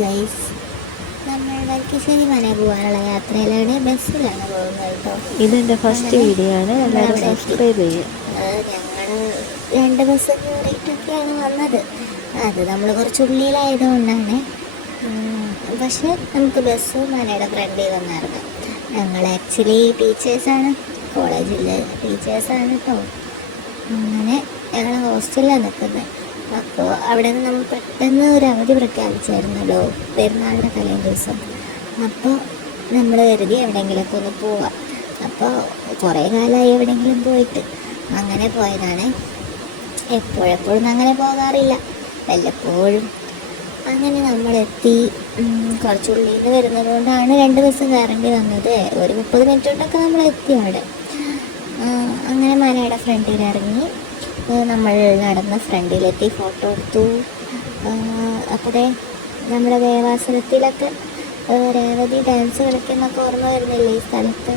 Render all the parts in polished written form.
Guys, നമ്മൾ വരിക്കശ്ശേരി മല പോകാനുള്ള യാത്രയിലാണ്, ബസ്സിലാണ് പോകുന്നത് കേട്ടോ. ഇതെൻ്റെ ഫസ്റ്റ് വീഡിയോ ആണ്, എല്ലാവരും സബ്സ്ക്രൈബ് ചെയ്യുക. ഞങ്ങൾ 2 ബസ് കയറിയിട്ടൊക്കെയാണ് വന്നത്. അത് നമ്മൾ കുറച്ച് ഉള്ളിലായതുകൊണ്ടാണ്. പക്ഷെ നമുക്ക് ബസ് മനയുടെ ഫ്രണ്ടിൽ വന്നിറങ്ങാം. ഞങ്ങൾ ആക്ച്വലി ടീച്ചേഴ്സാണ്, കോളേജിലെ ടീച്ചേഴ്സാണ് കേട്ടോ. അങ്ങനെ ഞങ്ങൾ ഹോസ്റ്റലിലാണ് നിൽക്കുന്നത്. അപ്പോൾ അവിടെ നിന്ന് നമ്മൾ പെട്ടെന്ന് ഒരു അവധി പ്രഖ്യാപിച്ചായിരുന്നല്ലോ, പെരുന്നാളിൻ്റെ തലേ ദിവസം. അപ്പോൾ നമ്മൾ കരുതി എവിടെയെങ്കിലുമൊക്കെ ഒന്ന് പോവാം. അപ്പോൾ കുറേ കാലമായി എവിടെയെങ്കിലും പോയിട്ട്, അങ്ങനെ പോയതാണ്. എപ്പോഴെപ്പോഴും അങ്ങനെ പോകാറില്ല, വല്ലപ്പോഴും. അങ്ങനെ നമ്മളെത്തി. കുറച്ചുള്ളിൽ നിന്ന് വരുന്നത് കൊണ്ടാണ് 2 ബസ് കയറേണ്ടി വന്നത്. ഒരു 30 മിനിറ്റ് കൊണ്ടൊക്കെ നമ്മൾ എത്തി അവിടെ. അങ്ങനെ മനയുടെ ഫ്രണ്ടിൽ ഇറങ്ങി നമ്മൾ നടന്ന ഫ്രണ്ടിലെത്തി, ഫോട്ടോ എടുത്തു. അപ്പോൾ നമ്മുടെ ദേവാസുരത്തിലൊക്കെ രേവതി ഡാൻസ് കളിക്കുന്നൊക്കെ ഓർമ്മ വരുന്നില്ലേ ഈ സ്ഥലത്ത്.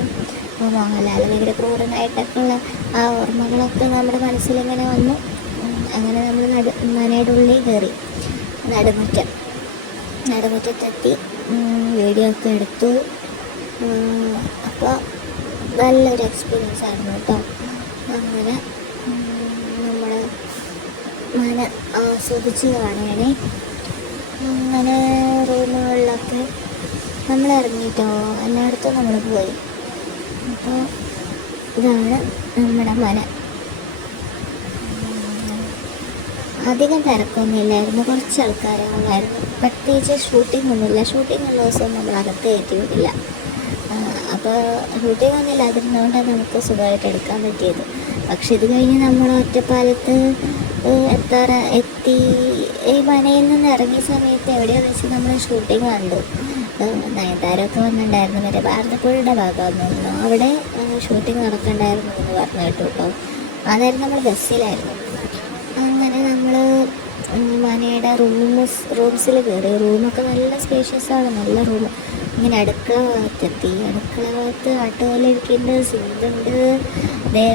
മോഹൻലാൽ ഭയങ്കര ക്രൂരനായിട്ടൊക്കെയുള്ള ആ ഓർമ്മകളൊക്കെ നമ്മുടെ മനസ്സിലിങ്ങനെ വന്നു. അങ്ങനെ നമ്മൾ മനയുടെ ഉള്ളിൽ കയറി നടുമുറ്റത്തെത്തി വീഡിയോ ഒക്കെ എടുത്തു. അപ്പോൾ നല്ലൊരു എക്സ്പീരിയൻസ് ആയിരുന്നു കേട്ടോ. അങ്ങനെ നമ്മൾ മന ആസ്വദിച്ച് കാണുകയാണേ. അങ്ങനെ റൂമുകളിലൊക്കെ നമ്മൾ ഇറങ്ങിയിട്ടോ, എല്ലായിടത്തും നമ്മൾ പോയി. അപ്പോൾ ഇതാണ് നമ്മുടെ മന. അധികം തിരക്കൊന്നും ഇല്ലായിരുന്നു, കുറച്ച് ആൾക്കാരെ ഉള്ളായിരുന്നു. പ്രത്യേകിച്ച് ഷൂട്ടിംഗ് ഒന്നുമില്ല. ഷൂട്ടിംഗ് ഉള്ള ദിവസം നമ്മൾ അകത്ത് കയറ്റി വിടില്ല. അപ്പോൾ ഷൂട്ടിംഗ് ഒന്നും ഇല്ലാതിരുന്നതുകൊണ്ടാണ് നമുക്ക് സുഖമായിട്ട് എടുക്കാൻ പറ്റിയത്. പക്ഷെ ഇത് കഴിഞ്ഞ് നമ്മൾ ഒറ്റപ്പാലത്ത് എത്തി. ഈ മനയിൽ നിന്ന് ഇറങ്ങിയ സമയത്ത് എവിടെയാണെന്ന് വെച്ചാൽ നമ്മൾ ഷൂട്ടിംഗ് കണ്ടു. നയൻതാരമൊക്കെ വന്നിട്ടുണ്ടായിരുന്നു, മറ്റേ ഭാരതപ്പുഴയുടെ ഭാഗമായിരുന്നു അവിടെ ഷൂട്ടിംഗ് നടക്കണ്ടായിരുന്നു എന്ന് പറഞ്ഞു കേട്ടു കേട്ടോ. അതായിരുന്നു നമ്മൾ ബസ്സിലായിരുന്നു. അങ്ങനെ നമ്മൾ മനയുടെ റൂംസിൽ കയറി. റൂമൊക്കെ നല്ല സ്പേഷ്യസാണ്, നല്ല റൂം. ഇങ്ങനെ അടുക്കള ഭാഗത്തെത്തി. അടുക്കള ഭാഗത്ത് ആട്ടുകല്ലിരിക്കുന്നുണ്ട്, സിങ്കുണ്ട്,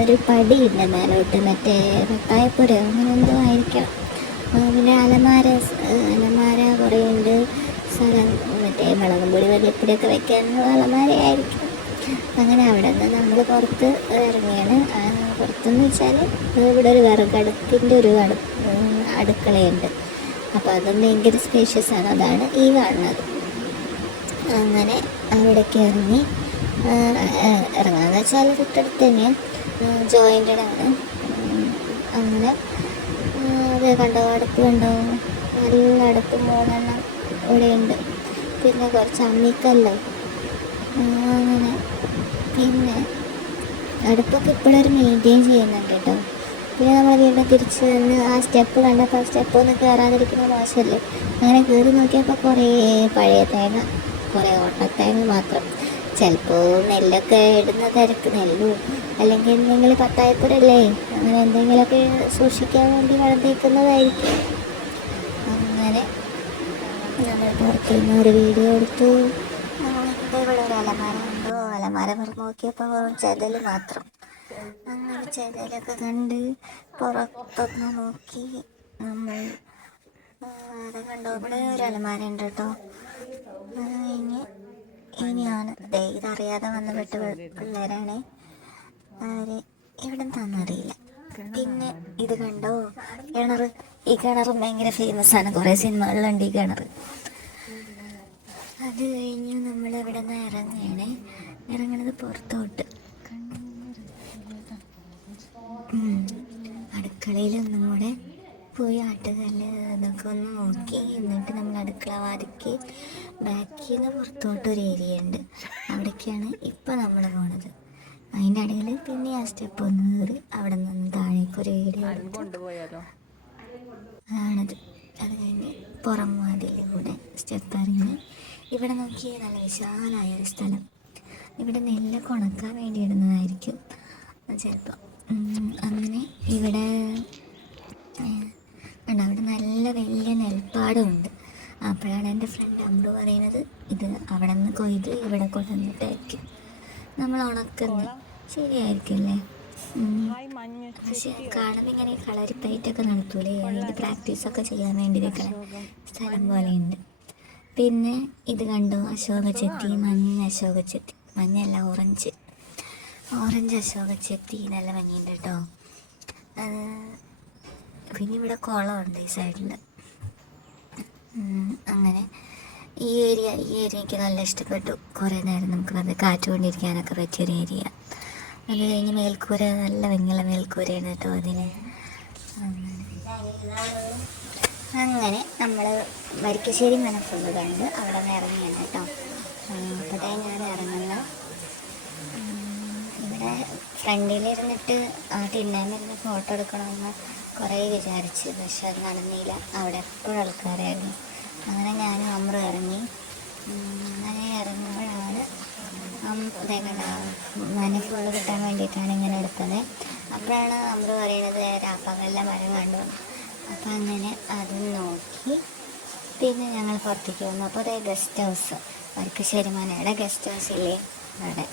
ഒരു പടിയുണ്ട് മേലോട്ട്, മറ്റേ പട്ടായപ്പുര അങ്ങനെ എന്തോ ആയിരിക്കാം. പിന്നെ അലമാര കുറേ ഉണ്ട്. സ്ഥലം മറ്റേ മുളകും പൊടി മല്ലിപ്പൊടിയൊക്കെ വെക്കാനുള്ള അലമാരയായിരിക്കും. അങ്ങനെ അവിടെ നിന്ന് നമ്മൾ പുറത്ത് ഇറങ്ങിയാണ്. പുറത്തെന്ന് വെച്ചാൽ ഇവിടെ ഒരു വിറകടുപ്പിൻ്റെ ഒരു അടുക്കളയുണ്ട്. അപ്പോൾ അതും ഭയങ്കര സ്പേഷ്യസാണ്, അതാണ് ഈ കാണുന്നത്. അങ്ങനെ അവിടേക്ക് ഇറങ്ങാന്ന് വെച്ചാൽ തൊട്ടടുത്ത് തന്നെ ജോയിൻ്റഡ് ആണ്. അങ്ങനെ അത് കണ്ടോ, അടുപ്പ് കണ്ടോ, നല്ല അടുപ്പ് 3 എണ്ണം ഇവിടെയുണ്ട്. പിന്നെ കുറച്ച് അമ്മിക്കല്ലോ. അങ്ങനെ പിന്നെ അടുപ്പൊക്കെ ഇപ്പോഴൊരു മെയിൻറ്റെയിൻ ചെയ്യുന്നുണ്ട് കേട്ടോ. പിന്നെ നമ്മൾ വീണ്ടും തിരിച്ച് വന്ന് ആ സ്റ്റെപ്പ് കണ്ടപ്പോൾ ആ സ്റ്റെപ്പ് ഒന്ന് കയറാതിരിക്കുന്ന മോശമല്ലേ. അങ്ങനെ കയറി നോക്കിയപ്പോൾ കുറേ പഴയ തേങ്ങ, കുറേ ഓട്ടത്തേങ്ങ മാത്രം. ചിലപ്പോൾ നെല്ലൊക്കെ ഇടുന്ന തിരക്ക്, നെല്ലും അല്ലെങ്കിൽ എന്തെങ്കിലും പത്തായപ്പുരല്ലേ അങ്ങനെ എന്തെങ്കിലുമൊക്കെ സൂക്ഷിക്കാൻ വേണ്ടി വളർത്തിക്കുന്നതായിരിക്കും. അങ്ങനെ നമ്മൾ പുറത്തു നിന്ന് ഒരു വീഡിയോ എടുത്തു. നമ്മളിവിടെ ഒരു അലമാര കണ്ടു. അലമാര നോക്കിയപ്പോൾ വെറും ചെതൽ മാത്രം. അങ്ങനെ ചെതലൊക്കെ കണ്ട് പുറത്തൊന്ന് നോക്കി നമ്മൾ അത് കണ്ടു. ഇവിടെ ഒരു അലമാര ഉണ്ട് കേട്ടോ. ഇനിയാണ് ഇതറിയാതെ വന്നപ്പെട്ട പിള്ളേരാണ് അവർ, ഇവിടെ തന്നറിയില്ല. പിന്നെ ഇത് കണ്ടോ, കിണർ. ഈ കിണറും ഭയങ്കര ഫേമസ് ആണ്, കുറേ സിനിമകളിലുണ്ട് ഈ കിണർ. അത് കഴിഞ്ഞ് നമ്മൾ ഇവിടെ നിന്ന് ഇറങ്ങണത് പുറത്തോട്ട്. അടുക്കളയിലൊന്നും കൂടെ പോയി ആട്ടുകല്ല് അതൊക്കെ ഒന്ന് നോക്കി. എന്നിട്ട് നമ്മൾ അടുക്കള വാതിക്ക് ബാക്കിൽ നിന്ന് പുറത്തോട്ടൊരു ഏരിയ ഉണ്ട്, അവിടേക്കാണ് ഇപ്പം നമ്മൾ പോണത്. അതിൻ്റെ ഇടയിൽ പിന്നെ ആ സ്റ്റെപ്പ് ഒന്ന് കയറി അവിടെ നിന്ന് താഴേക്കൊരു വീഡിയോ ആണത്. അത് കഴിഞ്ഞ് പുറം വാതിലൂടെ സ്റ്റെപ്പ് ഇറങ്ങി ഇവിടെ നോക്കി. നല്ല വിശാലമായൊരു സ്ഥലം. ഇവിടെ നെല്ലൊക്കെ ഉണക്കാൻ വേണ്ടി ഇടുന്നതായിരിക്കും ചിലപ്പോൾ. അങ്ങനെ ഇവിടെ അവിടെ നല്ല വലിയ നെൽപ്പാടമുണ്ട്. അപ്പോഴാണ് എൻ്റെ ഫ്രണ്ട് അമ്പു പറയുന്നത് ഇത് അവിടെ നിന്ന് കൊയ്ത് ഇവിടെ കൊണ്ടുവന്നിട്ടായിരിക്കും നമ്മൾ ഉണക്കുന്നത്. ശരിയായിരിക്കും അല്ലേ? പക്ഷെ കാണുമ്പോൾ ഇങ്ങനെ കളരിപ്പയറ്റൊക്കെ നടത്തൂലേ, അതിൻ്റെ പ്രാക്ടീസൊക്കെ ചെയ്യാൻ വേണ്ടി വെക്കണ സ്ഥലം പോലെയുണ്ട്. പിന്നെ ഇത് കണ്ടു, അശോക ചെത്തി, മഞ്ഞ അശോക ചെത്തി, മഞ്ഞല്ല ഓറഞ്ച് അശോക ചെത്തി, നല്ല ഭംഗിയുണ്ട് കേട്ടോ. പിന്നെ ഇവിടെ കുളമുണ്ട് ഈ സൈഡിൽ. അങ്ങനെ ഈ ഏരിയ എനിക്ക് നല്ല ഇഷ്ടപ്പെട്ടു. കുറേ നേരം നമുക്ക് വന്ന് കാറ്റ് കൊണ്ടിരിക്കാനൊക്കെ പറ്റിയൊരു ഏരിയ. അത് കഴിഞ്ഞ് മേൽക്കൂര, നല്ല ഭംഗിയുള്ള മേൽക്കൂരയാണ് കേട്ടോ അതിന്. അങ്ങനെ നമ്മൾ വരിക്കശ്ശേരി മന ഫുള്ള് കണ്ട് അവിടെ നിന്ന് ഇറങ്ങിയാണ് കേട്ടോ. അപ്പോഴേ ഞാൻ ഇറങ്ങുന്ന ഇവിടെ ഫ്രണ്ടിലിരുന്നിട്ട് തിണ്ണാനിരുന്ന് ഫോട്ടോ എടുക്കണമെന്ന് കുറേ വിചാരിച്ചു, പക്ഷെ അത് നടന്നില്ല. അവിടെ എപ്പോഴും ആൾക്കാരായിരുന്നു. അങ്ങനെ ഞാനും അമ്രു ഇറങ്ങി. അങ്ങനെ ഇറങ്ങുമ്പോഴാണ് മന ഫുള്ള് കിട്ടാൻ വേണ്ടിയിട്ടാണ് ഇങ്ങനെ എടുത്തത്. അപ്പോഴാണ് അമ്രു പറയുന്നത് രാപ്പകല്ല മരം കണ്ടു. അപ്പം അങ്ങനെ അതും നോക്കി പിന്നെ ഞങ്ങൾ പുറത്തേക്ക് വന്നു. അപ്പോൾ അതേ ഗസ്റ്റ് ഹൗസ്, വരിക്കശ്ശേരി മനയുടെ ഗസ്റ്റ് ഹൗസ് ഇല്ലേ അവിടെ.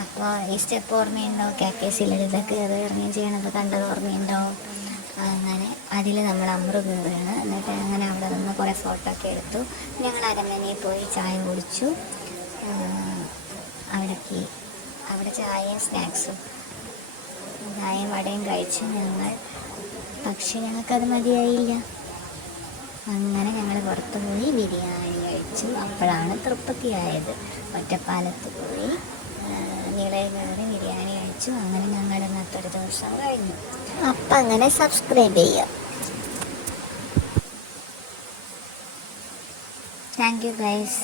അപ്പോൾ ഈ സ്റ്റെപ്പ് ഓർമ്മയുണ്ടോ? KKC ഇതൊക്കെ കയറി ഇറങ്ങുകയും ചെയ്യണത് കണ്ടത് ഓർമ്മയുണ്ടോ? അങ്ങനെ അതിൽ നമ്മൾ അമ്രു കയറുകയാണ്. എന്നിട്ട് അങ്ങനെ അവിടെ നിന്ന് കുറേ ഫോട്ടോ ഒക്കെ എടുത്തു. ഞങ്ങൾ അരമനയിൽ പോയി ചായ കുടിച്ചു. അവിടെ ചായയും സ്നാക്സും, ചായയും വടയും കഴിച്ചു ഞങ്ങൾ. പക്ഷെ ഞങ്ങൾക്കത് മതിയായില്ല. അങ്ങനെ ഞങ്ങൾ പുറത്ത് പോയി ബിരിയാണി കഴിച്ചു. അപ്പോഴാണ് തൃപ്തിയായത്. ഒറ്റപ്പാലത്ത് പോയി നിളയിൽ കയറി ബിരിയാണി കഴിച്ചു. അങ്ങനെ ഞങ്ങളുടെ ഇന്നത്തെ ഒരു ദിവസം കഴിഞ്ഞു. അപ്പം അങ്ങനെ സബ്സ്ക്രൈബ് ചെയ്യാം. Thank you guys.